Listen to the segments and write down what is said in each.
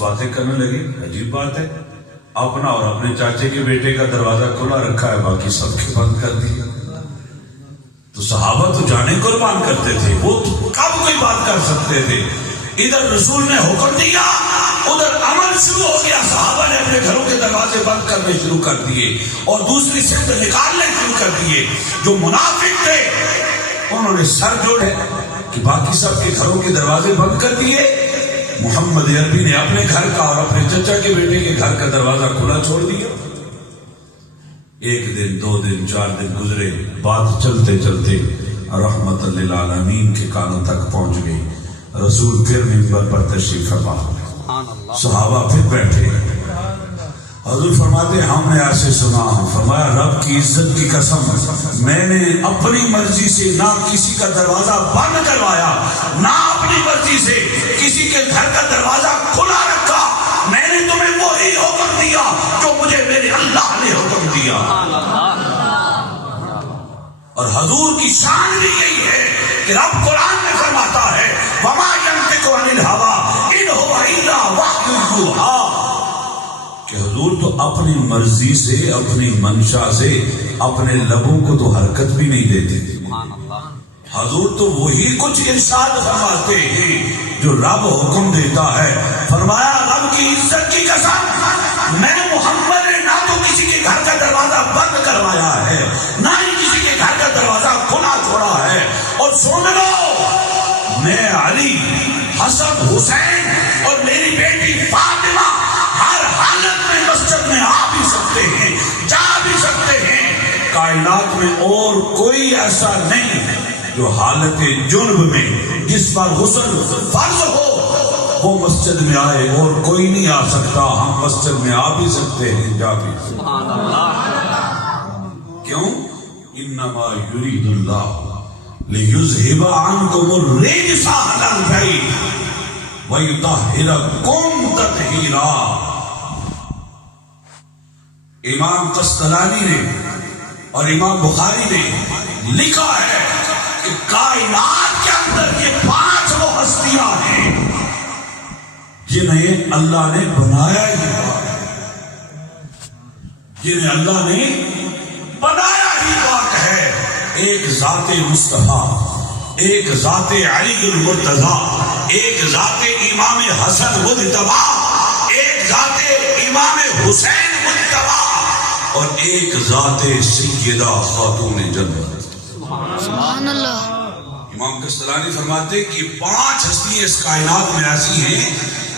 باتیں کرنے لگے. عجیب بات ہے, اپنا اور اپنے چاچے کے بیٹے کا دروازہ کھلا رکھا ہے, باقی سب کے بند کر دیا. تو صحابہ تو جانے قربان کرتے تھے, وہ کب کوئی بات کر سکتے تھے. ادھر رسول نے حکم دیا, ادھر عمل شروع ہو گیا. صحابہ نے اپنے گھروں کے دروازے بند کرنے شروع کر دیے اور دوسری سمت نکالنے شروع کر دیے. جو منافق تھے انہوں نے سر جوڑے کہ باقی سب کے گھروں کے دروازے بند کر دیے, محمد عربی نے اپنے گھر کا اور اپنے چچا کے بیٹے کے گھر کا دروازہ کھلا چھوڑ دیا. ایک دن, 2 دن, 4 دن گزرے, بات چلتے چلتے رحمت للعالمین کے کانوں تک پہنچ گئی. رسول پھر منبر پر تشریف فرما, صحابہ پھر بیٹھے. حضور فرماتے ہم نے ایسے سنا, فرمایا رب کی عزت کی قسم, میں نے اپنی مرضی سے نہ کسی کا دروازہ بند کروایا, نہ اپنی مرضی سے کسی کے گھر کا دروازہ کھلا رکھا. میں نے تمہیں وہی حکم دیا جو مجھے میرے اللہ نے حکم دیا. اور حضور کی شان بھی یہی ہے کہ رب قرآن میں فرماتا ہے وما ينطق عن الهوى ان هو الا وحی یوحی, کہ حضور تو اپنی مرضی سے, اپنی منشا سے اپنے لبوں کو تو حرکت بھی نہیں دیتے. حضور تو وہی کچھ ارشاد فرماتے ہیں جو رب حکم دیتا ہے. فرمایا رب کی عزت کی قسم, میں محمد نے نہ تو کسی کے گھر کا دروازہ بند کروایا ہے, نہ ہی کسی کے گھر کا دروازہ کھلا چھوڑا ہے. اور سن لو, میں علی, حسن, حسین اور میری بیٹی فاطمہ ہر حالت میں مسجد میں آ بھی سکتے ہیں, جا بھی سکتے ہیں. کائنات میں اور کوئی ایسا نہیں جو حالت جنب میں جس پر غسل فرض ہو وہ مسجد میں آئے, اور کوئی نہیں آ سکتا. ہم مسجد میں آ بھی سکتے ہیں, جا بھی سکتے ہیں. کیوں؟ انما یرید اللہ لیذہب عنکم الرجس اہل البیت ویطہرکم تطہیرا. امام قسطلانی نے اور امام بخاری نے لکھا ہے کہ کائنات کے اندر یہ 5 وہ ہستیاں ہیں جنہیں اللہ نے بنایا ہی جنہیں اللہ نے بنایا ہی پاک ہے. ایک ذات مصطفیٰ, ایک ذات علی المرتضیٰ, ایک ذات امام حسن مجتبیٰ, ایک ذات امام حسین مجتبیٰ, اور ایک ذات سیدہ خاتون جنت. سبحان اللہ. امام قسطلانی فرماتے کہ 5 ہستیاں اس کائنات میں ایسی ہیں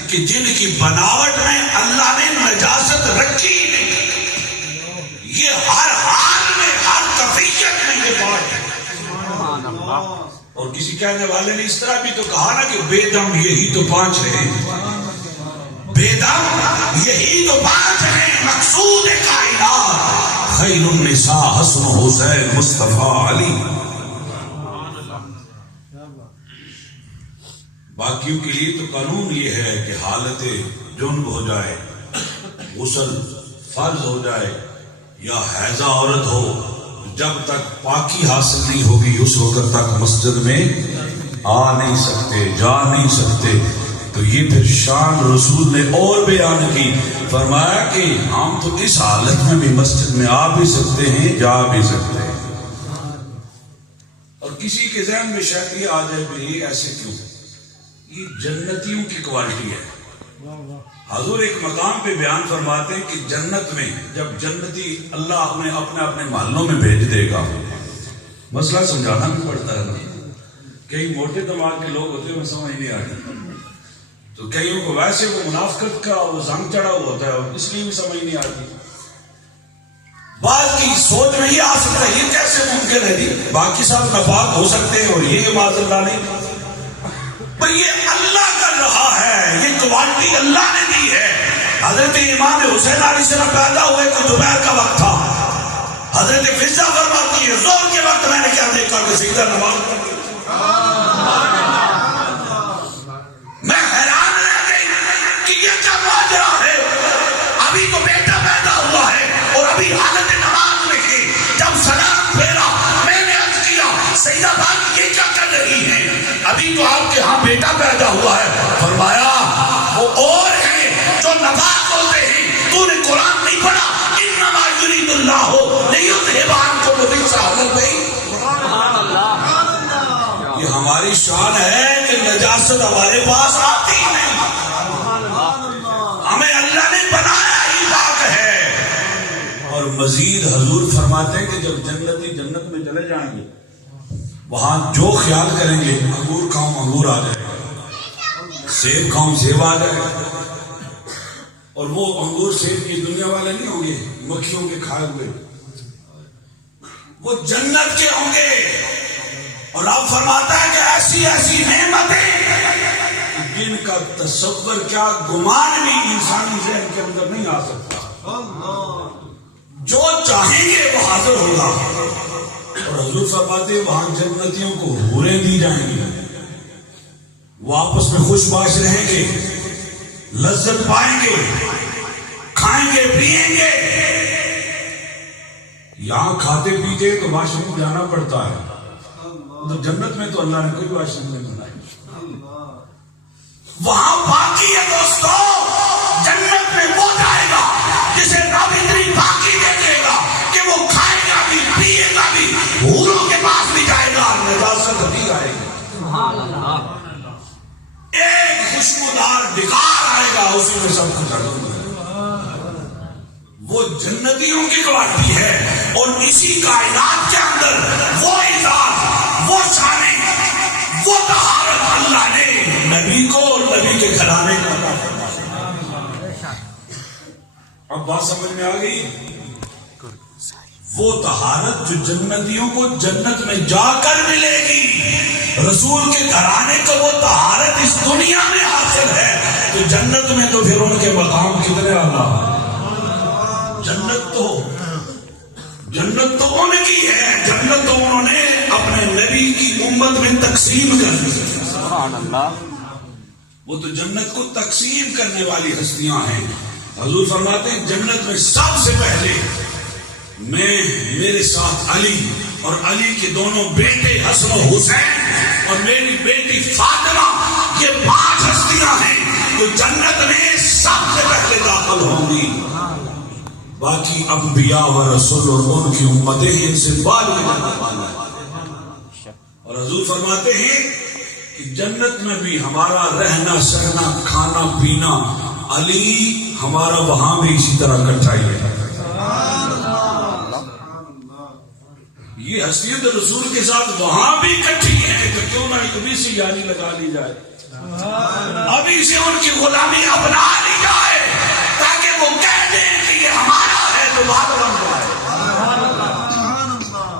کہ جن کی بناوٹ میں اللہ نے نجاست رکھی نہیں. یہ ہر حال میں, ہر کیفیت میں یہ بات ہے. اور کسی کہنے والے نے اس طرح بھی تو کہا نا کہ بے دم یہی تو 5 ہیں, بے دم یہی تو 5 ہیں. مقصود کائنات خیر النساء حسن حسین مصطفیٰ علی. باقیوں کے لیے تو قانون یہ ہے کہ حالت جنب ہو جائے, غسل فرض ہو جائے, یا حیضہ عورت ہو, جب تک پاکی حاصل نہیں ہوگی اس وقت تک مسجد میں آ نہیں سکتے, جا نہیں سکتے. تو یہ پھر شان رسول نے اور بیان کی, فرمایا کہ ہم تو اس حالت میں بھی مسجد میں آ بھی سکتے ہیں, جا بھی سکتے ہیں. اور کسی کے ذہن میں شاید یہ آ جائے بھی ایسے کیوں, یہ جنتیوں کی کوالٹی ہے. حضور ایک مقام پہ بیان فرماتے ہیں کہ جنت میں جب جنتی اللہ اپنے اپنے محلوں میں بھیج دے گا, مسئلہ سمجھانا بھی پڑتا ہے نا. کئی موٹے دماغ کے لوگ ہوتے ہیں, سمجھ نہیں آتی, تو کئیوں کو ویسے وہ منافقت کا وہ زنگ چڑھا ہوا ہوتا ہے, اس لیے بھی سمجھ نہیں آتی. بعض کی سوچ میں یہ آ سکتا ہے یہ کیسے ممکن ہے, باقی سب ناپاک ہو سکتے ہیں اور یہ معاذ اللہ نہیں. یہ اللہ کر رہا ہے, یہ کوالٹی اللہ نے دی ہے. حضرت امام حسین علیہ السلام پیدا ہوئے تو دوپہر کا وقت تھا. حضرت فضا فرماتی ہے زور کے وقت میں نے کیا دیکھا کہ سیدھا نماز پڑھی. میں حیران رہ گئی کہ یہ کیا ماجرا ہے. ابھی تو بیٹا پیدا ہوا ہے اور ابھی حالت نماز میں ہے. جب سلام پھیرا میں نے عرض کیا سیدہ بات یہ کیا کر رہی ہیں, ابھی تو آپ کے ہاں بیٹا پیدا ہوا ہے. فرمایا وہ اور ہیں اللہ لیذھب عنکم الرجس اہل البیت. یہ ہماری شان ہے کہ نجاست ہمارے پاس آتی نہیں. ہمیں اللہ نے بنایا ہی پاک ہے. اور مزید حضور فرماتے ہیں کہ جب جنتی جنت میں چلے جائیں گے وہاں جو خیال کریں گے انگور کھاؤں انگور آ جائے گا, سیب کھاؤں سیب آ جائے گا. اور وہ انگور سیب کی دنیا والے نہیں ہوں گے مکھیوں کے کھائے ہوئے, وہ جنت کے ہوں گے. اور آپ فرماتا ہے کہ ایسی ایسی نعمتیں جن کا تصور کیا گمان بھی انسانی ذہن کے اندر نہیں آ سکتا. جو چاہیں گے وہ حاضر ہوگا. اور حضور فرماتے ہیں وہاں جنتیوں کو حوریں دی جائیں گی, وہ آپس میں خوش باش رہیں گے, لذت پائیں گے, کھائیں گے پیئیں گے. یہاں کھاتے پیتے تو واش روم جانا پڑتا ہے, تو جنت میں تو اللہ نے کوئی واش روم نہیں بنائی. وہاں باقی ہے دوستو, جنت میں وہ جائے گا جسے رب اتنی باقی دے دے گا کہ وہ کھائے گا بھی پیے گا بھی, حوروں کے پاس بھی جائے گا, نجاست بھی آئے گا. ایک خوشبودار ڈکار آئے گا, اسی میں سب کچھ آ جائے گا. وہ جنتیوں کی کوالٹی ہے. اور اسی کائنات کے اندر وہ عزت, وہ شانیں, وہ طہارت اللہ نے نبی کو اور نبی کے گھرانے کو عطا فرمائی. اب بات سمجھ میں آ گئی. وہ طہارت جو جنتیوں کو جنت میں جا کر ملے گی, رسول کے گھرانے کو وہ طہارت اس دنیا میں حاصل ہے, تو جنت میں تو پھر ان کے مقام کتنے اعلیٰ. جنت تو ان کی ہے, جنت تو انہوں نے اپنے نبی کی امت میں تقسیم کر دی. سبحان اللہ. وہ تو جنت کو تقسیم کرنے والی ہستیاں ہیں. حضور فرماتے ہیں جنت میں سب سے پہلے میں, میرے ساتھ علی اور علی کے دونوں بیٹے حسن و حسین اور میری بیٹی فاطمہ, یہ 5 ہستیاں ہیں جو جنت میں سب سے پہلے داخل ہوں گی. باقی انبیاء و رسول اور ان کی امتیں ان سے بعد میں جنت والا ہے. اور حضور فرماتے ہیں کہ جنت میں بھی ہمارا رہنا سہنا کھانا پینا علی ہمارا وہاں بھی اسی طرح اکٹھا ہی ہے. یہ حیثیت رسول کے ساتھ وہاں بھی اکٹھی ہے, تو کیوں نہ ابھی سے یاری لگا لی جائے, ابھی سے ان کی غلامی اپنا لی جائے, تاکہ وہ کہہ دیں کہ یہ ہمارا ہے تو بات بن جائے.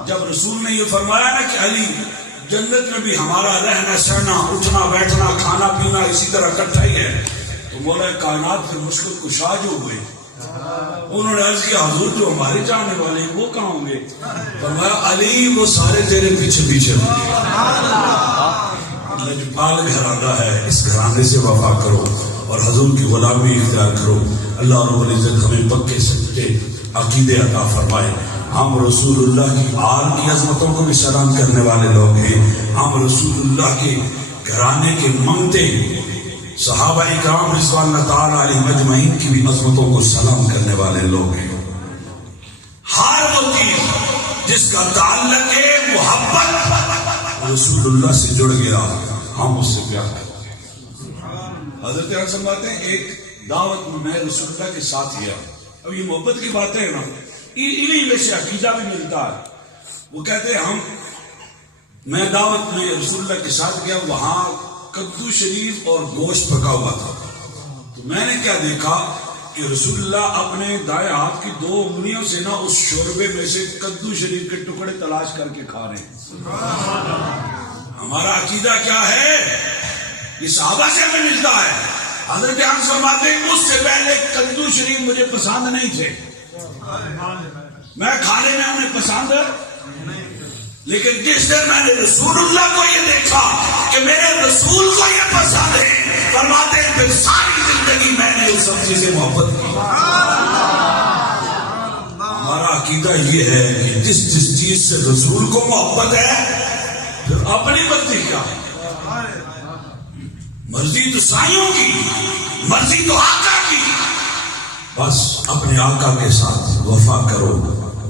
جب رسول نے یہ فرمایا نا کہ علی جنت میں بھی ہمارا رہنا سہنا اٹھنا بیٹھنا کھانا پینا اسی طرح اکٹھا ہی ہے, تو مولا کائنات پھر مشکل کشا جو ہوئے, انہوں نے عرض کیا حضور جو ہمارے چاہنے والے ہیں وہ کہاں ہوں گے؟ فرمایا علی وہ سارے تیرے پیچھے پیچھے ہوں گے. لجپال گھرانہ ہے, اس گھرانے سے وفا کرو اور حضور کی غلامی اختیار کرو. اللہ رب العزت ہمیں پکے سچے عقیدے عطا فرمائے. ہم رسول اللہ کی آل کی عظمتوں کو بھی سلام کرنے والے لوگ ہیں. ہم رسول اللہ کے گھرانے کے منگتے صحابہ اکرام رضوان اللہ تعالی علیہم اجمعین کی بھی عظمتوں کو سلام کرنے والے لوگ ہیں. ہر وہ چیز جس کا تعلق ہے محبت رسول اللہ سے جڑ گیا, ہم اس سے پیار کرتے ہیں. حضرت علیہ فرماتے ہیں ایک دعوت میں رسول اللہ کے ساتھ گیا. اب یہ محبت کی باتیں ہیں نا, انہی میں سے عقیدہ بھی ملتا ہے. وہ کہتے ہیں میں دعوت میں رسول اللہ کے ساتھ گیا, وہاں کدو شریف اور گوشت پکا ہوا تھا. تو میں نے کیا دیکھا کہ رسول اللہ اپنے دائیں ہاتھ کی 2 انگلیوں سے نا اس شوربے میں سے کدو شریف کے ٹکڑے تلاش کر کے کھا رہے ہیں. ہمارا عقیدہ کیا ہے؟ یہ صحابہ سے ہمیں ملتا ہے. حضرت انس فرماتے ہیں اس سے پہلے کدو شریف مجھے پسند نہیں تھے, میں کھانے میں انہیں پسند, لیکن جس دن میں نے رسول اللہ کو یہ دیکھا کہ میرے رسول کو یہ پسند ہے, فرماتے ہیں پھر ساری زندگی میں نے اس سبزی سے محبت کی. ہمارا عقیدہ یہ ہے کہ جس چیز سے رسول کو محبت ہے پھر اپنی مرضی کیا ہے؟ مرضی تو سائیوں کی, مرضی تو آقا کی. بس اپنے آقا کے ساتھ وفا کرو,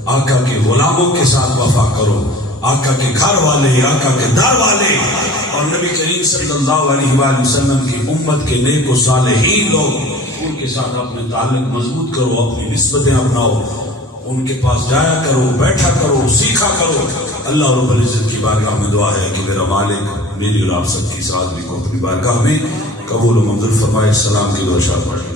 آقا کے غلاموں کے ساتھ وفا کرو، آقا کے گھر والے، آقا کے در والے اور نبی کریم صلی اللہ علیہ وآلہ وسلم کی امت کے نیک و صالحین لوگ، ان کے ساتھ اپنے تعلق مضبوط کرو، اپنی نسبتیں اپناؤ، ان کے پاس جایا کرو، بیٹھا کرو، سیکھا کرو۔ اللہ رب العزت کی بارگاہ میں دعا ہے کہ میرا مالک میری اور آپ سب کی سعادت کو اپنی بارگاہ میں قبول و منظور فرمائے۔ السلام کی دعا پڑھ